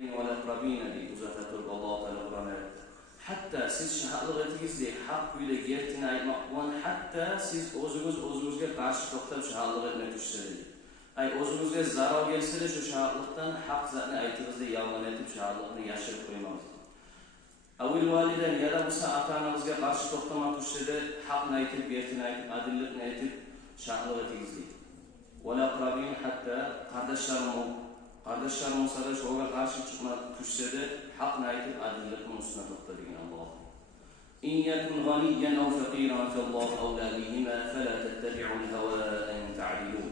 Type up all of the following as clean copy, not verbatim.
والأقربين uzatır Allah Teala Kur'an'da. Hatta siz şahadlıqetingizde haq kuyda gertini aytmoqman, hatta siz o'zingizga qarshi to'xtab shahadlik etmay tushsangiz. Ay o'zingizga zarar kelsa shu shahadlikdan haq zatni aytingizda yolg'on etib shahadlikni yashirib qo'ymangiz. Avval validan ya da bo'lsa ota-onangizga qarshi to'xtamay tushsada haqni aytib, gertini aytib, adillikni aytib shahadlik etingizda. Walaqrabin hatta Kardeşlerim olsa da şoğa karşı çıkmak düşse de haqni aytib adillikning ustuna to'xta degan Alloh. In yakun ghaniyyan aw faqiran fallohu awla bihima fala tattabi'ul hawa an ta'dilu.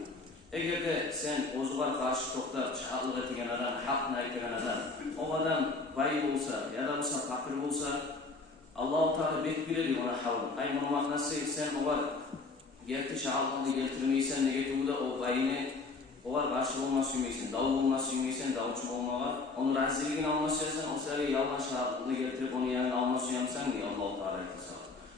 Eğer sen o'zga qarshi to'xtab shahadlik etgan odam, haqni aytgan odam, o odam boy bo'lsa, ya da bo'lsa faqir bo'lsa, Alloh taolo bekib beradi ona havl. Ay buni ma'nosi sen ular gerti shahadlikni keltirmaysan, nega tuda o boyni Olar qarşı olmaz sümeysin, dav olmaz sümeysin, davçı olmağa. Onu razziligini almasıysan, o sırayı yalan şahadını getirip onu yanına almasıyamsan diye Allah-u Teala etsin.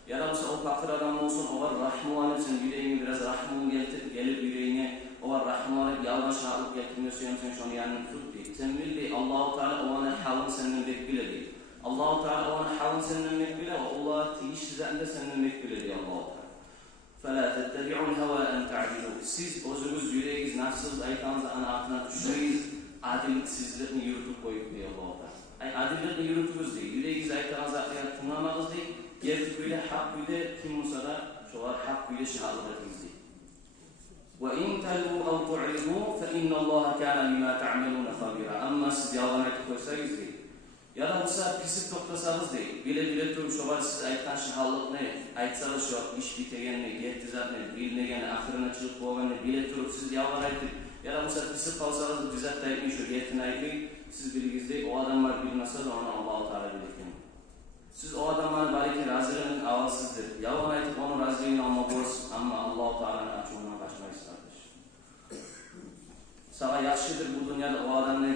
Ya da o fakir adam olsun, olar rahmu alıp sen yüreğine biraz rahmu gelip yüreğine, olar rahmu alıp yalan şahadlık getirmiyorsan şunu yanına tut diye. Sen bildi Allah-u Teala o anı halın senden bekbile diye. Allah-u Teala o anı halın senden bekbile ve Allah'a tiyiş düzeninde senden bekbile diye Allah-u Teala. فَلَا تَتَّبِعُوا الْهَوَى أَنْ تَعْدِلُوا. Siz özünüz, yüreğiniz, nafsınız, ayıklarınızı ana altına düşürüyoruz, adilsizlikini yürütüp koyup diyor Allah'ta. Ay adillikini yürütürüz değil, yüreğiniz, ayıklarınızı akıya tınlamanız değil, gerçek öyle, hak öyle, kim olsa da şolar hak öyle şahadlık etiniz değil. وَاِنْ تَلْوُوا اَوْ تُعْرِضُوا فَاِنَّ اللّٰهَ كَانَ بِمَا تَعْمَلُونَ خَبِيرًا. Ama siz yalan etip koysanız değil. Ya da olsa pisip toplasanız değil, bile turup şolar siz aytkan şahadlık ne? Aytsanız şu iş bitegenini, gehtizatını, bilmegeni, ahirine çıkıp boğanını bile turup siz yalan aytıp, ya da olsa pisip kalsanız düzat da aytmayın şu gehtini aytmayın, siz bilgizde o adamlar bilmese de onu Allah-u Teala bilirken. Siz o adamlar belki razılığının ağılsızdır. Yalan aytıp onun razılığını alma boz, ama Allah-u Teala'nın açığından kaçmayız kardeş. Sana yaşlıdır bu dünyada o adamı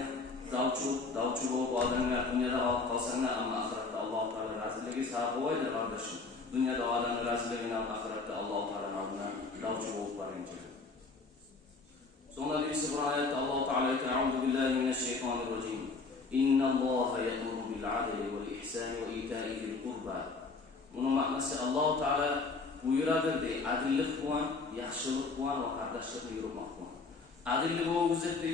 davçu olup o adamı dünyada alıp kalsana ama ahirette Allah-u Teala razılığı sahibi oydur kardeşim. Dünyada o adamın razılığını alıp ahirette Allah-u Teala'nın adına davçu olup varınca. Sonra birisi bu ayette Allah-u Teala ete "Euzu billahi mineşşeytanirracim. İnnallâhe ye'muru bil'adli ve'l-ihsâni ve itâi zil-kurba." Bunun manası Allah-u Teala buyuradır de adillik kuan, yaxşılık kuan ve kardeşlikni yürütmek kuan. Adillik o güzette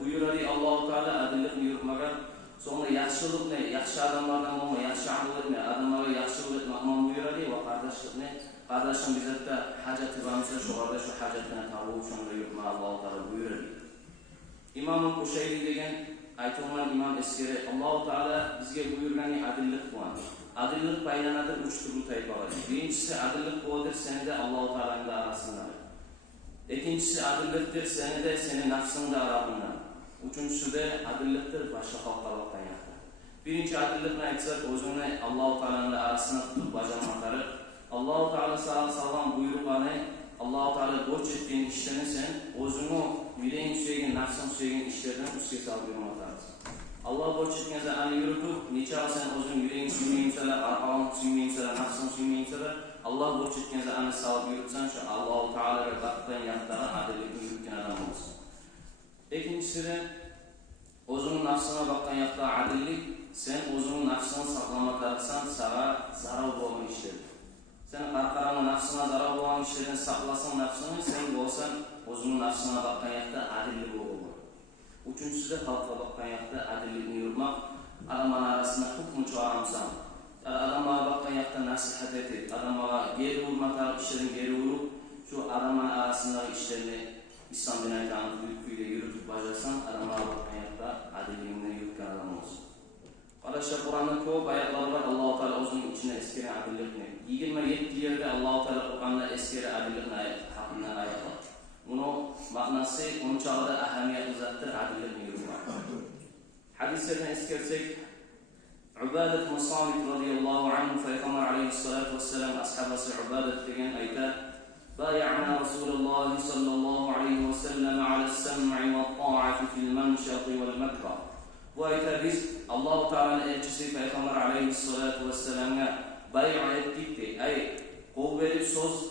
buyurar Allah-u Teala adillikni yürütmekten sonra yaxşılık ne, yaxşı adamlardan olma, yaxşı amel etme, adamlara yaxşılık etme, aman buyurar ve kardeşlik ne? Kardeşim bize de haceti varmışsa şu kardeş şu hacetine tavuğu şunla yürütme Allah-u Teala buyurar. İmam-ı Kuşeyri degen aytılgan imam eskeri Allah-u Teala bizge buyurgani adillik kuan. Adillik paylanadır üç türlü tayfalar. Birincisi adillik kuadır seni de Allah-u Teala'nın da arasında. İkincisi adilliktir seni de senin nafsının da arasında. Üçüncüsü de adilliktir başka halklarlıktan yakta. Birinci adillikle aytsak özüne Allah-u Teala'nın da arasına tutup bacamakarı. Allah-u Teala sağlam buyruklarını Allah-u Teala borç ettiğin işlerini sen özünü yüreğin süregin, nafsın süregin işlerden üstüye sağlıyorum atarız. Allah borç ettiğinizde anı yürütüp niçağı sen özün yüreğin süymeyimseler, arkalan süymeyimseler, nafsın süymeyimseler Allah borç ettiğinizde anı sağlıp yürütsen şu Allah-u Teala ve katlıktan yaktaran adillikini yürütken adam olsun. İkincisi de özünün nafsına baktan yakta adillik sen özünün nafsını saklamak ararsan sana zarar boğan işlerdir. Sen karkaranın nafsına zarar boğan işlerden saklasan nafsını sen olsan özünün nafsına baktan yakta adillik olur. Üçüncüsü de halka baktan yakta adillikini yürütmek adamların arasında hukmu çoğaramsan adamlara baktan yakta nasihat et adamlara geri vurmak işlerin geri vurup şu adamların arasındaki işlerini İslam dinayeti büyük yürütüp başlarsan adamlara baktan yakta adilliğinden yürütken adam olsun. Arkadaşlar Kur'an'da çok ayetler var Allah-u Teala uzun içine eskeri adillikini. 27 yerde Allah-u Teala Kur'an'da eskeri adillikini hakkında ayet var. Bunu manası onun çağda ahamiyet uzattır adillikini yürütmek. Hadislerden eskersek Ubadet Musamit radıyallahu anhu Peygamber aleyhissalatu vesselam ashabası Ubadet degen ayta بايعنا رسول الله صلى الله عليه وسلم على السمع والطاعة في المنشط والمكره. Bu ayta biz Allah-u Teala'nın elçisi Peygamber aleyhissalatu vesselam'a bay'a ettik de, ay kol verip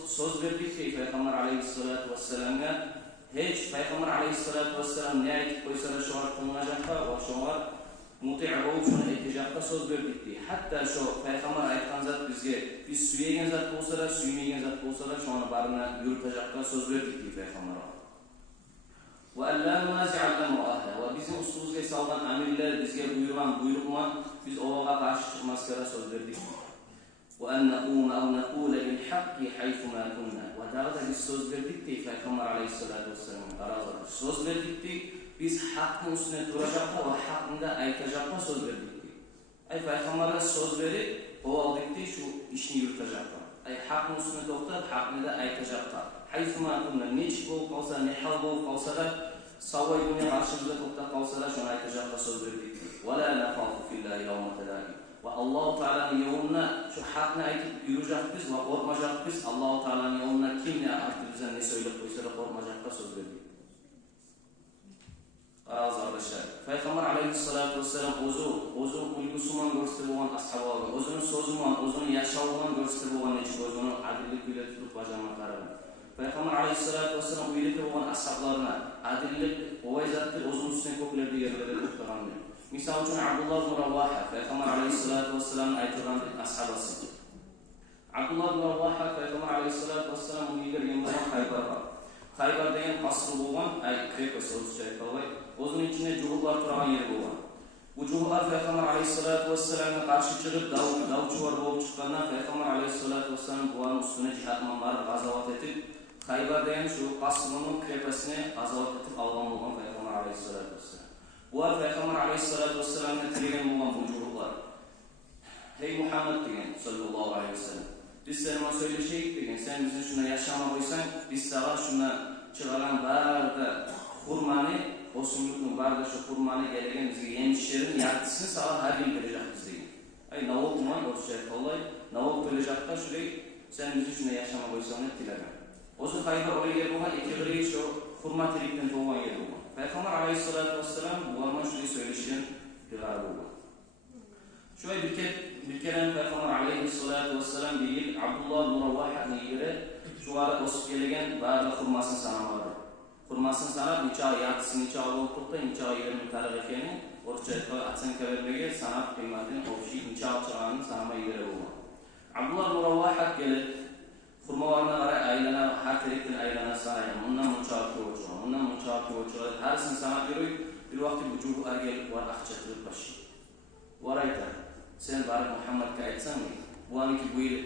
söz verdik de Peygamber aleyhissalatu vesselam'a hiç Peygamber aleyhissalatu vesselam ne ayetip koysa da şu an kılınacakta o şu an muti'a bo'lib shuni aytishga so'z berdik deydi. Hatto shu payg'ambar aytgan zot bizga biz suygan zot bo'lsa-da, suymagan zot bo'lsa-da, shuni barini yuritishga so'z berdik deydi payg'ambar. Va alla nuzi'a al-amra ahla va bizim ustimizga solgan amirlar bizga buyurgan buyruqman biz ovoga qarshi chiqmaslikka so'z berdik. Va an naquma aw naqula bil haqqi haythuma kunna. Va da'da biz so'z berdik deydi payg'ambar alayhisolatu vassalam. Qaror so'z berdik deydi. Biz haqqın üstüne duracakta ve hakkında aytacakta söz verdik. Ay Peygamber'e söz verip o aldık diye şu işini yürütecekta. Ay hakkın üstüne doktor hakkında aytacakta. Hayfuma bunlar ne çık olup kalsa ne hal olup kalsa da savay dünya karşımıza doktor kalsa da şunu aytacakta söz verdik. Ve la nafafu fillahi yavmete lahi. Ve Allah-u Teala'nın yoluna şu hakkını aytıp yürüyecek biz ve korkmayacak biz. Allah-u Teala'nın yoluna kim ne artık bize ne söyleyip koysa da korkmayacakta söz verdik. Qaraz arkadaşlar. Peygamber aleyhissalatu vesselam o'zi ulgusuman ko'rsatib bo'lgan ashaboga, o'zining so'ziman, o'zining yashauman ko'rsatib bo'lgan necha o'zini adillik bilan tutib bajargan qaragan. Peygamber aleyhissalatu vesselam uyda bo'lgan ashablarına adillik o'yzatdi o'zining ustidan ko'plarga yerlarda o'ttirgandi. Misol uchun Abdullah ibn Ravaha Peygamber aleyhissalatu vesselam aytgan ashabasi. Abdullah ibn Ravaha Peygamber aleyhissalatu vesselam uyga kelgan Xaybarga. Xaybar degan asr bo'lgan ay krepos o'zcha aytolay. O'zining ichida juhlar turgan yer bo'lgan. Bu juhlar Peygamber aleyhissalatu vesselamga qarshi chiqib davchilar bo'lib chiqqandan Peygamber aleyhissalatu vesselam bularning ustuna jihatman borib g'azovat etib, Xaybar degan shu qasrning kreposini g'azovat etib olgan bo'lgan Peygamber aleyhissalatu vesselam. Bular Peygamber aleyhissalatu vesselamga kirgan bo'lgan bu juhlar. Hey Muhammed degan sallallohu alayhi vasallam. Biz sana söyleyecek degan, sen bizni shuna yashama qo'ysang, biz sana shuna chiqaran barda xurmani o'simlikning barda shu xurmani kelgan bizga yemishlarini yartisini sana har yil beramiz degan. Ay navoqman o'sha qo'llay, navoq to'lashaqda shunday sen bizni shuna yashama qo'ysang deb tilagan. O'zi Xaybar o'yga bo'lgan ikki biri shu xurma terikdan tug'ilgan yer bo'lgan. Payg'ambar alayhisolatu vassalam bu mana shunday söyleshidan qilgan bo'lgan. Şöyle bir kere Peygamber aleyhissalatu vesselam değil, Abdullah ibn Ravaha'nın yeri şu ara osip gelegen bazı hurmasını sanamaları. Hurmasını sanab, neçe yartısı neçe olup tuttu, neçe yerini tarih ekeni, orçaya atsan kevermege sanat kıymetini ofşi neçe alçağını sanama yeri olma. Abdullah ibn Ravaha gelip, hurmalarına var aylana, her taraftan aylana sanayım, ondan munçağı kıvıçığı, ondan munçağı kıvıçığı, her sin sanat yürüyü, bir vakti bu cuhu gelip var akçatılıp başı. Varayta. Sen bari Muhammed'ga aytsan, bu anki bu yil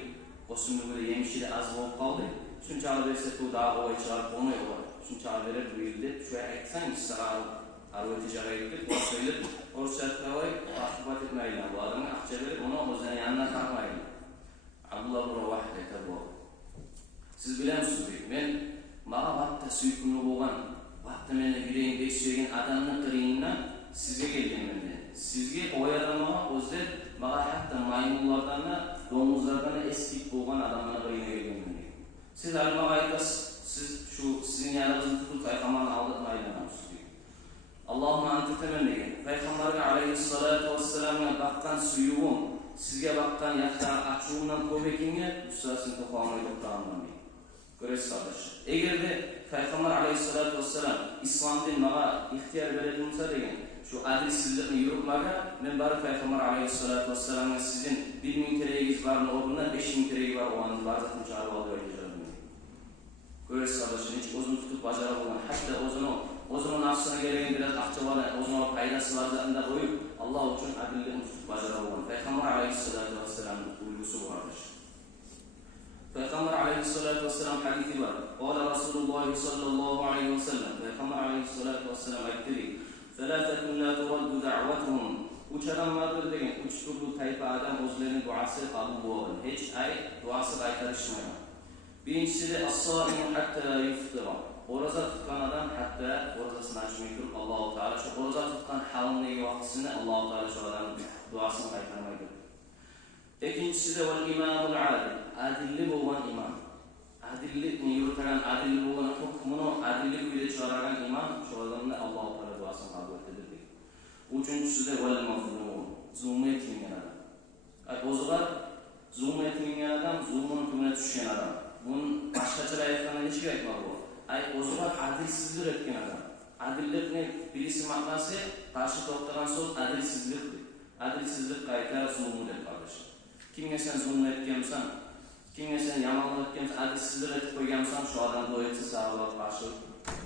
o'simlikda yemishida az bo'lib qoldi. Shunchalik bersa tu da'voga chiqarib bo'lmaydi. Shunchalik berib bu yil deb shu aytsan, israr arvoy tijorat deb o'ylab, o'rsatqavoy aqibat etmaydi. Bu odamga aqcha berib, uni o'zining yonidan taqmaydi. Abdullah ibn Ravaha aytadi. Siz bilamsiz, men menga vaqtda suykunli bo'lgan, vaqtda meni yuragimga suygan odamning qirindan sizga kelganman. Sizga o'yarama o'zi bana hatta maymunlardan da domuzlardan da eskik bo'lgan adamlarga qiynaga kelgan. Siz albatta aytasiz, siz şu sizin yanınızda tutup Peygamber'in aldatmaylanamız diyor. Allah'ıma antitemem degan. Peygamber'e aleyhissalatu vesselam'a bakkan suyuğum, sizge bakkan yaktan açuğundan ko'pekinga ustasini to'xtamay to'xtaganman deydi. Göresiz kardeş. Eğer de Peygamber aleyhissalatu vesselam İslam'dan bana ihtiyar verilmişse degan, şu adilsizlikni yurupmaga men bari Peygamber aleyhissalatu vesselam'a sizin 1000 kereğiniz varın ordu'na 5000 kereği var o anın barzatını çağırıp alıyor diyeceğim. Göresiz kardeşim, hiç uzun tutup bacara olan, hatta o'zini nafsına gelegen biraz akçalarına, o'zini paydası barzatında koyup Allah için adillikni tutup bacara olan Peygamber aleyhissalatu vesselam'ın uygusu bu kardeş. Peygamber aleyhissalatu vesselam hadithi var. Ola Resulullah sallallahu aleyhi ve sellem. Peygamber aleyhissalatu vesselam aytti. Felatetun la turaddu da'vatuhum. Uch odamlardir degan, uch turli tayfa odam o'zlarining duosi qabul bo'lgan. Hech duosi qaytarishmaydi. Birinchisi as-soimu hatta yuftira. Roza tutgan odam hatta rozasini ochmay turib Alloh taolo shu roza tutgan halning vaqtisini Alloh taolo shu odamning duosini qaytarmaydi. Ikkinchisi val imamul adil. Adilli bo'lgan imom. Adillikni yuritagan, adilli bo'lgan hukmini adillik bilan chiqargan imom shu odamni Alloh taolo duosini qabul etadi. Uchinchisi val mazlum. Zulm etilgan odam. O'ziga zulm etilgan odam, zulmni tugunga tushgan odam. Buni boshqacha aytganda nechga aytmoq bu? O'ziga adilsizlik etgan odam. Adillikni birisi ma'nosi qarshi to'xtagan so'z adilsizlik. Adilsizlik qayta zulmü deb kardeşim. Kimge sen zulmü etkensen, kimge sen yamanlık etkensen, adilsizlik etip koygansan şu adam doyetsi sağlığa karşı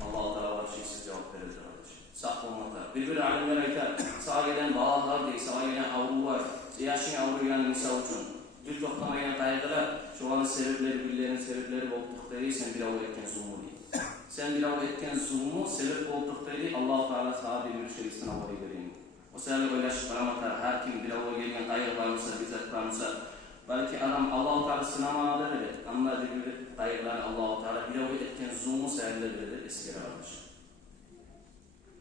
Allah-u Teala var şeysiz cevap verir kardeşim. Sağ olmaklar. Bir alimler aytar, sağa gelen bağlar değil, sağa gelen avru var. Yaşın avru gelen misal için. Bir toplamayan kaygılar, şu anın sebepleri, birilerinin sebepleri oldukları sen bir avru etken zulmü değil. Sen bir avru etken zulmü sebep oldukları Allah-u Teala sağa bir şey sınavı vereyim. O sebeple öyle şıklaramatar, her kim bir avru gelen kaygılarımsa, bizzatlarımsa, belki adam Allah-u Teala sınamadır evet. Ama bir kaygılar Allah-u Teala bir avru etken zulmü sebepleridir, eskere varmış.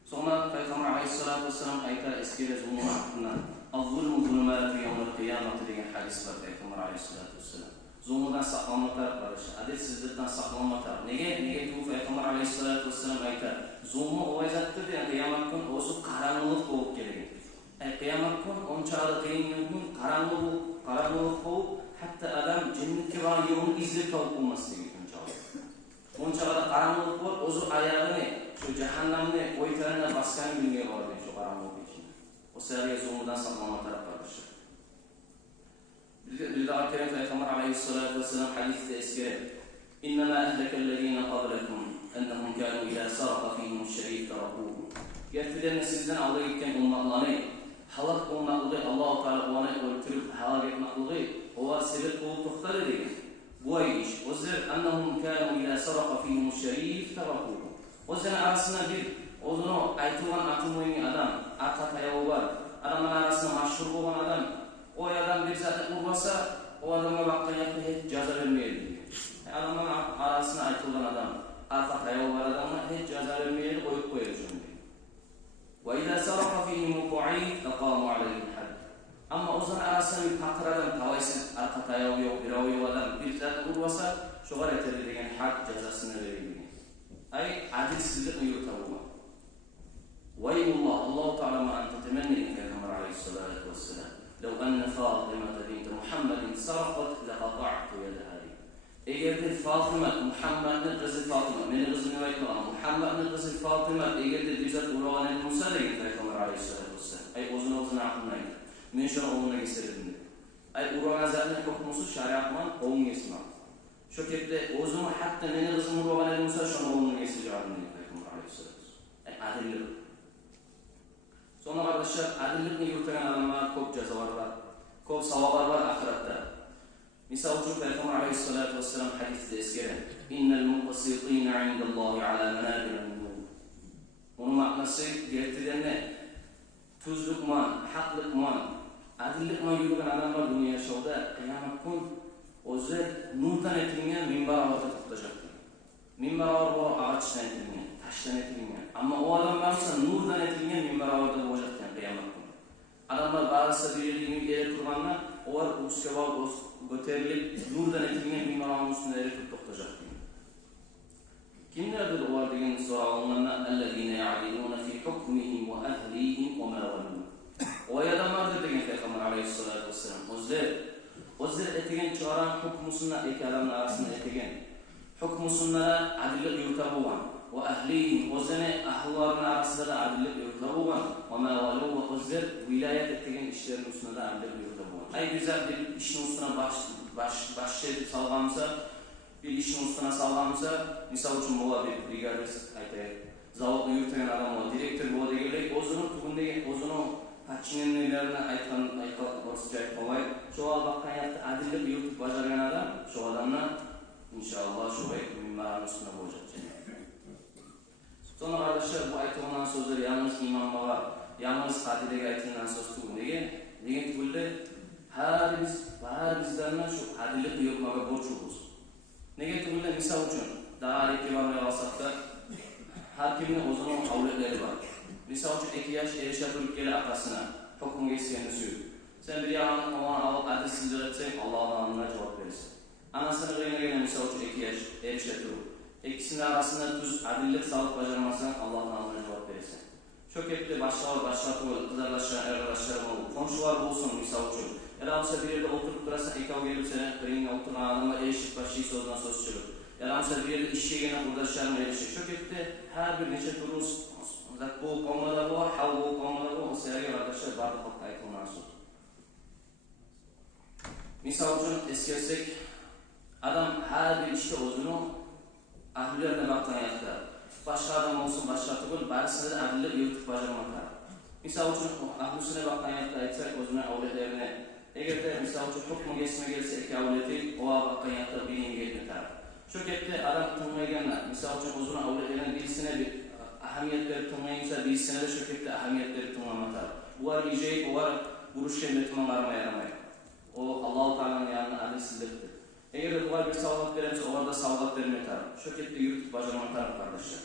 Sonra Peygamber Aleyhisselatü Vesselam aytar eskere zulmü hakkında "Az-zulmu zulümâtu yevmel kıyameti" degen hadis var Peygamber Aleyhisselatü Vesselam. Zulmüden saklanmatar kardeşler, adilsizlikten saklanmatar. Nege bu Peygamber Aleyhisselatü Vesselam aytar. Zulmü o vazattır diye kıyamet gün osu karanlık olup gelir. Kıyamet gün onçağı kıyın gün karanlık olup hatta adam cennetke var yolunu izlep tavuk olması diye onçağı da karanlık olup ozu ayağını şu cehennemde oytarına baskan bilmeye var diye şu karanlık için. O sebeple zulmüden saklanmatar kardeşler. Bir daha Kerem Peygamber Aleyhisselatü Vesselam hadiste eskere "İnnemâ ehlekellezîne qablekum ennehum kânû ilâ sarqa fîhimü'ş şerîf terakuhu." Gerçekten sizden aldığı gitken ummatlarını halak olmaklığı Allah-u Teala onu öldürüp halak etmekliği o sebep olup tutar ediyor. Bu ay iş. O yüzden ennehum kânû ilâ sarqa fîhimü'ş şerîf terakuhu. O yüzden arasında bir onu aytılan atılmayın adam, arka tayağı var. Adamın arasında maşhur olan adam. O adam bir zaten vurmasa o adama baktan yaptığı hiç ceza vermeyelim. Adamın arasına aytılan adam, arka tayağı var adamla hiç ceza vermeyelim, koyup koyacağım. وَاِذَا سَرَقَ فِيهِمُ قُعِيدٍ اَقَامُ عَلَيْهِ الْحَدِّ. Ama o zaman arasında bir fakir adam, tavaysız, arka tayağı yok, bir avu adam, bir zaten vurmasa şu kadar yeterli degen hak cezasını verelim. Ay adilsizlik yurtavuma. وَيْمُ Allah-u Teala ma ente temenni Peygamber Aleyhisselatü Vesselam. لو أن فاطمة بنت محمد سرقت لقطعت يدها. Eğer de Fatıma, Muhammed'in kızı Fatıma, benim kızımı aytmagan, Muhammed'in kızı Fatıma, eğer de bizzat urağın Musa degen Peygamber Aleyhisselatü Vesselam. Ay ozun aklınaydı. Men şunu oğluna geçirdim. Ay urağın zaten hukmusu şariatman oğlun geçmem. Şu kepde ozun hatta benim kızım urağın Musa şunu oğluna geçireceğim dedi Peygamber Aleyhisselatü Vesselam. Ay adillik. Sonra kardeşler, adillikni yurtagan adamlar çok cezalar var, çok savablar var ahirette. Misal için Peygamber Aleyhisselatü Vesselam hadiste eskere "İnnel muqassitîne indallâhi alâ menâbire min nur." Onun manası gerçekten ne? Tuzluk man, haklık man, adillik man yürüyen adamlar dünya yaşauda kıyamet gün o'zi nurdan etilgan minbar avazda tutacaklar. Minbar avaz bu ağaçtan etilgan, taştan etilgan. Ama o adamlar ise nurdan etilgan minbar avazda olacakken kıyamet gün. Adamlar bazısı bir yeri geri turganlar, o var uçka var göterilip nurdan etilgan minbar avazın üstünde eritip tutacak. Kimlerdir o var degen so'ralganda "Ellezîne ya'dilûne fî hukmihim ve ehlihim ve mâ velûn." O adamlardır degen Peygamber Aleyhisselatü Vesselam. O'zlari etigen çağıran hukmusuna iki adamın arasında etigen. Hukmusuna adillik yurta bo'lgan. Ve ehlihim o'zini ahvollarning arasında da adillik yurta bo'lgan. Ve mâ velûn ve o'zlari vilayet etigen işlerin üstünde de adillik yurta bo'lgan. Ay güzel bir işin üstüne baş edip salgansa, bir işin üstüne salgansa, misal için bu bir brigadist aytaylik, zavodda yurtagan adam o, direktor bu degerlik, o'zini tugundagi o'zini подчиненныйларына aytgan ortiqcha aytmay, şu bakkan yaptı adillik yurtib bajargan adam, şu adamdan inşallah şu minbarın üstüne bo'lacak. Sonra kardeşler bu aytılan sözler yalnız imamlara, yalnız kadidege aytılan söz tugundagi, degen tugulda her bizlerden şu adillik yurtmaga borçluyuz. Nega tugulda misal uchun daha iki var alsak da her kimning o'zining avlodlari bor. Misal uchun 2 yosh erishib kelgan atasına hukm geçtiğini söylüyor. Sen bir yalan olan adilsizlik etsek Allah'ın anına cevap verirsin. Anasını kıyına misal uchun 2 yosh erishib İkisinin arasında düz adillik sağlık bacarmazsan Allah'ın anına cevap verirsin. Çok hepli başlar olur, kızarlaşlar, erlaşlar olur. Komşular olsun misal uchun. Eğer bir yerde oturup durarsan ekav gelip seni kırığına oturan adamla erişip başlayı sözden söz çıkıyor. Eğer bir yerde işe gelen kurdaşlarına erişir. Çok hepli her bir neçe turuz bu konuda bu, hal bu konuda bu, o sevgi arkadaşlar bardak ayıkılma mansub. Misal uchun eskersak, adam har bir ishda o'zini ahlilarga maqtanyapti. Boshqa odam bo'lsin, boshqa tugul, barisini adillik yuritib bajarmoqda. Misal uchun ahlusini maqtanyapti aytsak, o'zini avlodlarini agarda misal uchun hukmga ismi kelsa, ikki avlodi o'va maqtanyapti bilimga yetar. Shu ketdi adam tunmaganlar, misal uchun o'zini avlodlarini bilsini bir ahamiyat berib tunmaysa, bilsini shu ketdi ahamiyat berib tunmamoqda. Ular ijey, ular urushga metmanlarga yaramaydi. O Allah Teala'nın yanına adilsizliktir. Eğer bunlar bir savlat verirse, onlar da savlat vermekler. Şu ketdi yürütüp bacarmaklar kardeşler.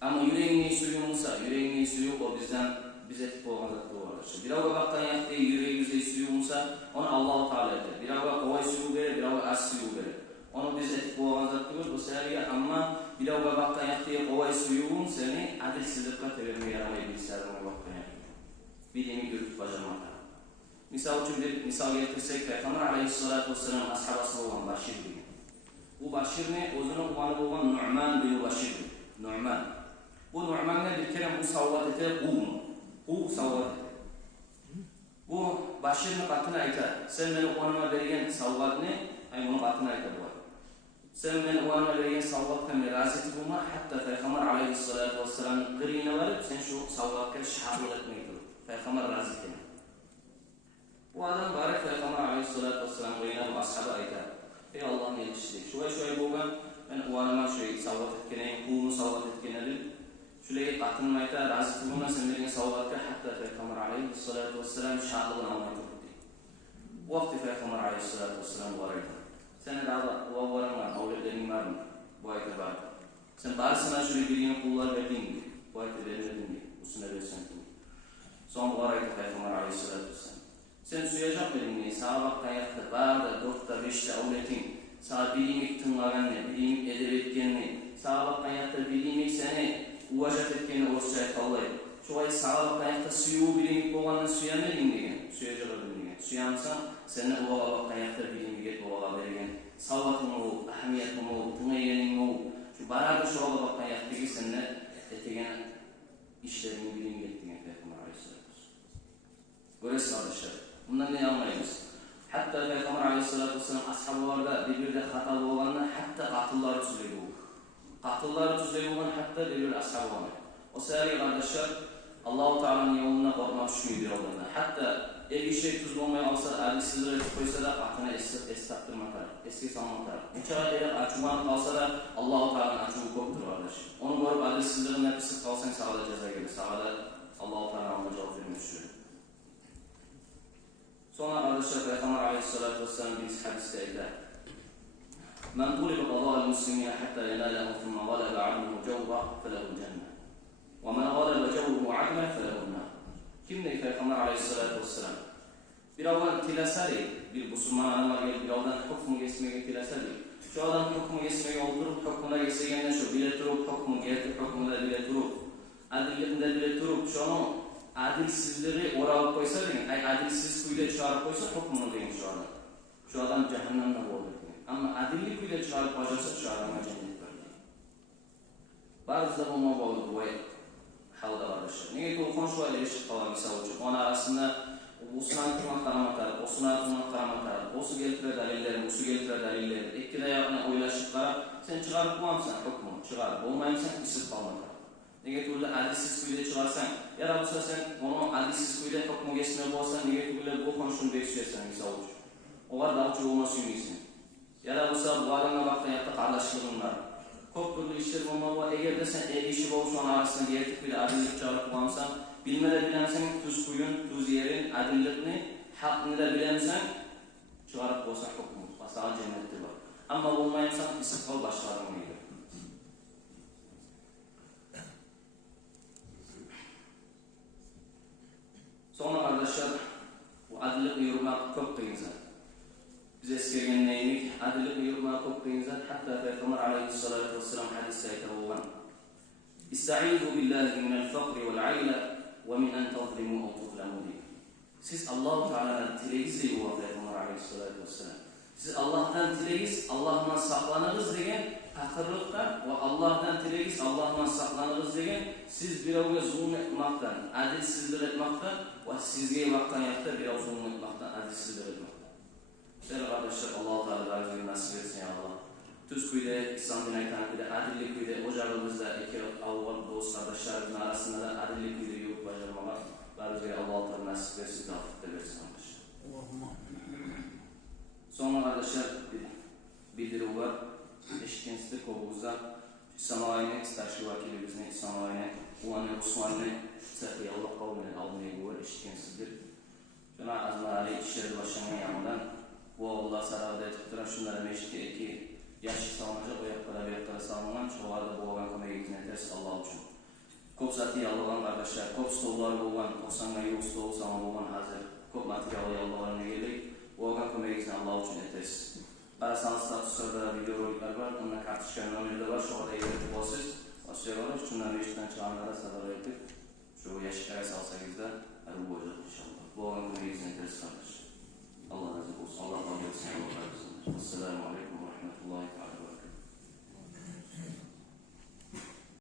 Ama yüreğinin suyu olsa, yüreğinin suyu o bizden bize tip olan da bu kardeşler. Bir avga baktan yaptığı yüreğimizde suyu olsa, onu Allah Teala'dır. Bir avga kolay suyu verir, bir avga az suyu verir. Onu bize tip olan da bu sefer ama bir avga baktan yaptığı kolay suyun seni adilsizlikle tevermeye yaramayı bilgisayarına baktan yaptığı. Bilimi yürütüp bacarmaklar. Misal uchun bir misal keltirsek, Peygamber Aleyhissalatu vesselam ashabasi olan Bashir deydi. Bu Bashirni o'zini o'g'li bo'lgan Nu'man bin Bashir. Nu'man. Bu Nu'manga bir kere bu savvat ete, bu savvat ete. Bu Bashirni qatini aytadi. Sen meni o'g'lima bergan savvatni, ay buni qatini aytadi. Sen meni o'g'lima bergan savvatga men rozi bo'lma, hatto Peygamber Aleyhissalatu vesselamning qirina berib, sen shu savvatga shahid etmaydi. Peygamber rozi keldi. Bu adam barek Peygamber Aleyhissalatu vesselam qilgan bu ashaba aytadi. Ey Allohning elchisi, shuy bo'lgan, men o'g'lima shu savvat etganim, pulni savvat etganim, shularga qatinmay aytadi, rozi bo'lma sen bergan savvatga, hatto Peygamber Aleyhissalatu vesselam shahidini olmaydi. Bu vaqtda Peygamber Aleyhissalatu vesselam boradi. Sen da'va o'g'linglar, avlodlaring bormi? Bu aytadi. Sen barisini shu bergan pullar berding, bu aytadi bermading, usuna bersan. So'ng boradi Peygamber Aleyhissalatu vesselam. Sen suyacak mıydın? Sahabak kayakta, barda, dörtte, beşte, avletin, sağ bilimik tınlaganını, bilimik edebetkenini, sahabak kayakta bilimik seni uvacak etkeni orçaya kallayı. Şu ay sahabak kayakta suyu bilimik boğanını suyamadın degen, suyacak mıydın degen. Suyamsan, seni uvağa kayakta bilimik et uvağa vergen, savatın ol, ahamiyetin ol, tınaygenin ol. Şu barada şu uvağa kayaktaki seninle etegen işlerini bilimik ettiğin Peygamber Aleyhisselatü. Göresi kardeşler. Bundan ne anlayız? Hatta Peygamber Aleyhissalatu vesselam ashablarga birbirine hata bo'lganda hatta qatillar tuzlaydi. Qatillar tuzlaydi hatta birbirine ashab bo'ladi. O sefer kardeşler Allah Teala'nın yoluna korkmak düşmüyor onlarına. Hatta bir şey tuz olmaya alsa, adilsizliğe koysa da aklına estaptırmaklar, eski sanmaklar. Uçağa eğer açıman kalsa da Allah Teala'nın açığı korktur kardeş. Onu görüp adilsizliğine kısıp kalsan sağda ceza gelir. Sağda Allah Teala'nın cevap vermek istiyor. Sonra kardeşler Peygamber Aleyhissalatu vesselam bir hadiste ayetler. Men tuliba qada'al muslimina hatta yanalahu thumma ghalaba anhu jawra felehu cennet. Ve men ghalaba jawruhu adla felehu nar. Kim ne Peygamber Aleyhissalatu vesselam? Bir avdan tilasari, bir Müslüman adamlar gelip bir avdan hükmü geçmeye tilasari. Şu adam hükmü geçmeye oturup hükmüne geçsegenden şu bile turup hükmü getirip hükmüne bile turup adillikinde bile turup şu an adilsizleri oralıp koysa deyin, adilsiz kuyla çağırıp koysa hükmünü deyin şu adam. Şu adam cehennemde olur deyin. Ama adilli kuyla çağırıp koyarsa şu adama cennet verir. Bazı da olma bağlı bu halda kardeşler. Neye ki o konuşuğa erişip kalan misal için. Onun arasında Osman tutmak karamatar, Osman tutmak karamatar, Osu getire dalillerim, Osu getire dalillerim. İkkide yapına oylaşıp karab, sen çıkarıp bulamsan hükmünü, çıkarıp. Olmayınsan isip kalmatar. Nege türlü adilsiz kuyla çıkarsan, ya da bu sen onu adilsiz kuyla hükmü geçmeye bolsan, nege türlü bu konuşunu bekliyorsan misal için. Olar davçı olması ümeysin. Ya da bu adamla baktan yaptı kardeşliğin var. Çok türlü işler olmalı. Eğer de sen işi bol şu an arasında diğer tipleri adillik çağırıp kullansan, bilmede bilemsen tuz kuyun, tuz yerin adillikini, hakkını da bilemsen çıkarıp bolsan hükmü. Basal cennette var. Ama olmayınsan isip kal başlarına gider. Sonra kardeşler, bu adillik yürümek çok kıyınca. Biz eskiyen neylik, adillik yürümek çok kıyınca, hatta Peygamber Aleyhissalatu vesselam hadis-i ayetleri İstaizu billahi minel fakri vel ayla ve min en tazlimu ve tuzlamu diye. Siz Allah-u Teala'dan tileyiz diyor Peygamber Aleyhissalatu vesselam. Siz Allah'tan tileyiz, Allah'tan saklanırız diye taqirliqdan va Allohdan tilagingiz, Allohdan saqlaning'iz degan, siz birovga zulm etmoqdan, adilsizlik etmoqdan va sizga vaqtanyapti birov zulm etmoqdan, adilsizlik etmoqdan. Sevgili kardeşler, Allah-u Teala bize nasip etsin ya Allah. Tuz kuyda, İslam dinaytanıkıyda, adillik kuyda, ocağımızda iki avval dost kardeşlerimizin arasında da adillik kuyda yolup başarmalar. Bize Allah-u Teala nasip etsin, tavfikte versin kardeşler. Sonra kardeşler, bildiri var. Eşkensizlik kovuzda İslam-ı starşı vakilimizin İslam-ı Ulanı Osmanlı Sefiye Allah kavminin almayı var. Eşkensizlik. Şuna azmali işleri başlayan yanından bu Allah sarabda etip duran şunları meşte ki yaşı salınacak o yaklara bir yaklara salınan çoğarda bu olan kome gittiğine ters Allah için. Kop zatı yallılan kardeşler, kop stolları boğan, 90'a yok stol zaman boğan hazır. Kop materyali yallılarına geldik. Bu olan kome gittiğine Allah için etes. Arasanız statuslarda video rolikler var, onunla kartışkan номері var, şurada eğitim olsuz. O şeyler şunları meşten çağınlara sadara ettik. Şu yaşıklara salsakizde bu olacak inşallah. Bu olan kome gittiğine ters kardeş. Allah razı olsun. Allah razı olsun. Esselamu Aleyküm.